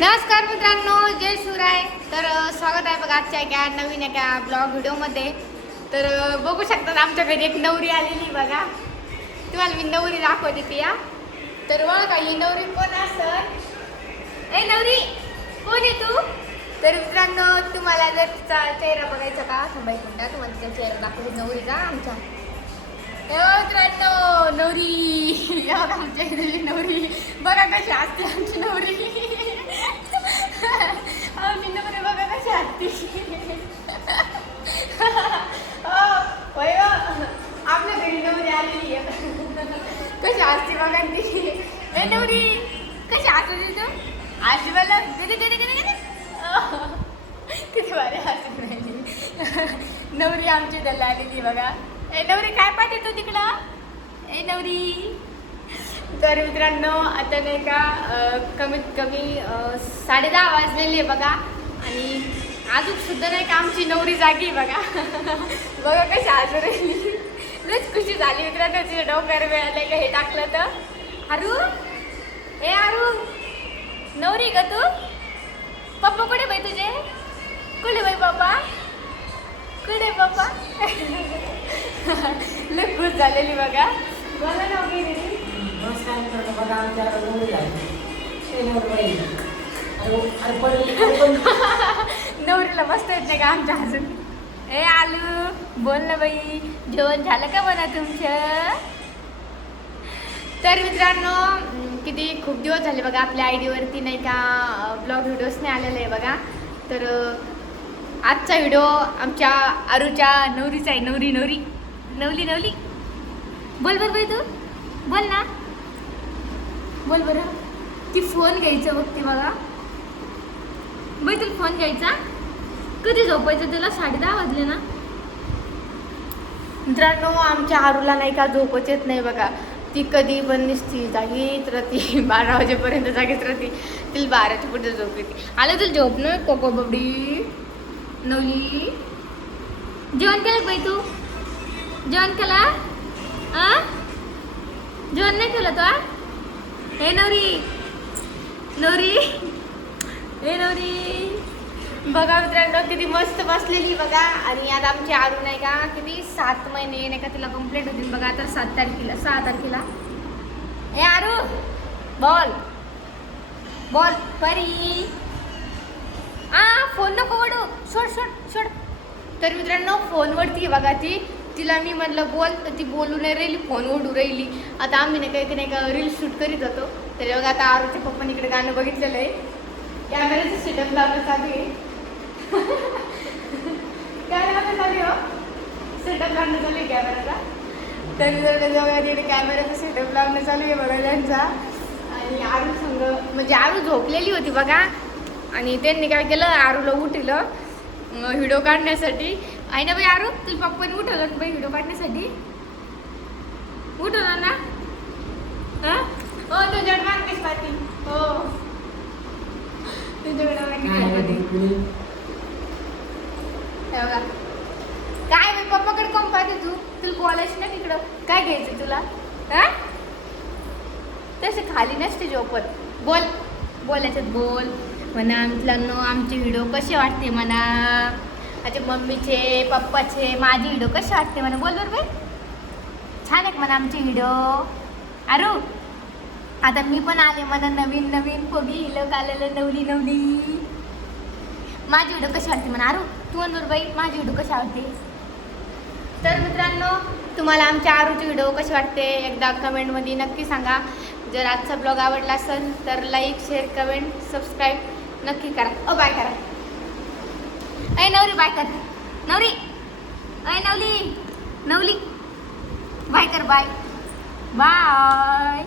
नमस्कार मित्रांनो, जय शिवराय. तर स्वागत आहे बघा आजच्या एका नवीन एका ब्लॉग व्हिडिओमध्ये. तर बघू शकतात आमच्या घरी एक नवरी आलेली बघा. तुम्हाला मी नवरी दाखवते ती या. तर बघा ही नवरी कोण असेल? ए नवरी कोण आहे तू? तर मित्रांनो तुम्हाला जर तिचा चेहरा बघायचा का थांबा एक मिनिट, तुम्हाला तिचा चेहरा दाखवते नवरीचा आमच्या. मित्रांनो नवरी आमच्या घरी नवरी बघा कशी असते आमची नवरी. आमची नवरी बघा कशी असते. आपल्या घरी नवरी आलेली आहे. कशी असते बघा ती. ए नवरी कशी असते तू? आशी मला किती भारी हसून राहिली नवरी आमची त्याला आलेली बघा. ए नवरी काय पाहते तू तिकडं? ए नवरी. तर मित्रांनो आता नाही का कमीत कमी 10:30 वाजलेली आहे बघा. आणि अजून सुद्धा नाही का आमची नवरी जागी बघा. बघा कशी हसून राहिली. लयच खुशी झाली मित्रांनो. तिच्या डोक्यावर वेळाला का हे टाकलं तर. आरू ए आरू नवरी का तू? पप्पा कुठे बाई तुझे? कुठे बाई पप्पा? कुठे पप्पा? लय खुश झालेली बघा. बोला ना वगैरे. नवरीला मस्त येत नाही का आमच्या अजून. ए आलू बोल ना बाई, जेवण झालं का म्हणा तुमचं? तर मित्रांनो किती खूप दिवस झाले बघा आपल्या आयडीवरती नाही का ब्लॉग व्हिडिओज नाही आलेले आहे बघा. तर आजचा व्हिडिओ आमच्या आरूच्या नवरीचा आहे. नवरी नवरी नवली नवली बोल बरं बाई तू बोल ना, बोल बरं. ती फोन घ्यायचं बघ ती बघा. बाई तुला फोन घ्यायचा? कधी झोपायचं तुला? 10:30 वाजले ना. मित्रांनो आमच्या आरूला नाही का झोपच येत नाही बघा. ती कधी पण नसती जागीच राहती. 12 वाजेपर्यंत जागीच राहती. तिला 12च्या पुढे झोप येते. आलं तुला झोप ना कोको बबडी नवली? जेवण केलं बाई तू? जेवण केला? जेवण नाही केलं तू? हे नवरी नवरी हे नवरी बघा मित्रांनो किती मस्त बसलेली बघा. आणि आता आमची आरू नाही का किती 7 महिने नाही का तिला कंप्लीट होतील बघा. तर 6 तारखेला. ए आरू बोल बोल परी. फोन नको ओढू, सोड सोड सोड. तर मित्रांनो फोनवरती बघा तिला मी म्हटलं बोल तर ती बोलू नाही राहिली, फोन ओढू राहिली. आता आम्ही नाही का रील शूट करीत होतो. तर बघा आता आरूच्या पप्पाने इकडे गाणं बघितलेलं आहे. कॅमेऱ्याचं सेटअप लावणं चालू आहे. काय लावणं चालू हो? सेटअप लावणं चालू आहे कॅमेऱ्याचा. तर बघा तिकडे कॅमेऱ्याचं सेटअप लावणं चालू आहे बघा त्यांचा. आणि आरू संग म्हणजे आरू झोपलेली होती बघा. आणि त्यांनी काय केलं आरूला उठवलं व्हिडिओ काढण्यासाठी. आहे ना बाई आरू? तुला पप्पाने उठवलं बाई व्हिडिओ काढण्यासाठी? उठवलं ना? हां हो तुझ्याकडे मार्केट पाहती. हो तुझ्याकडे बघा काय बाई पप्पाकडे कोण पाहते तू? तुला बोलायचं ना तिकडं. काय घ्यायचं तुला? हां तसे खाली नसते झोपत. बोल बोलायच्यात बोल म्हणा. मित्रांनो आमचे व्हिडिओ कसे वाटते म्हणा, माझ्या मम्मीचे पप्पाचे माझे व्हिडिओ कसे वाटते म्हणा. बोल बरं बाई. छान आहे म्हणा आमचे व्हिडिओ. आरू आता मी पण आले म्हणा नवीन नवीन कोबी लोक आलेलं नवली नवली. माझे व्हिडिओ कसे वाटते म्हणा आरू. तू म्हणून बाई माझे व्हिडिओ कसे आवडते? तर मित्रांनो तुम्हाला आमच्या आरूचे व्हिडिओ कसे वाटते एकदा कमेंटमध्ये नक्की सांगा. जर आजचा ब्लॉग आवडला असेल तर लाईक शेअर कमेंट सबस्क्राईब नक्की करा. बाय करा. अय नवरी बाय कर. नवरी अय नवली नवली बाय कर. Bye bye.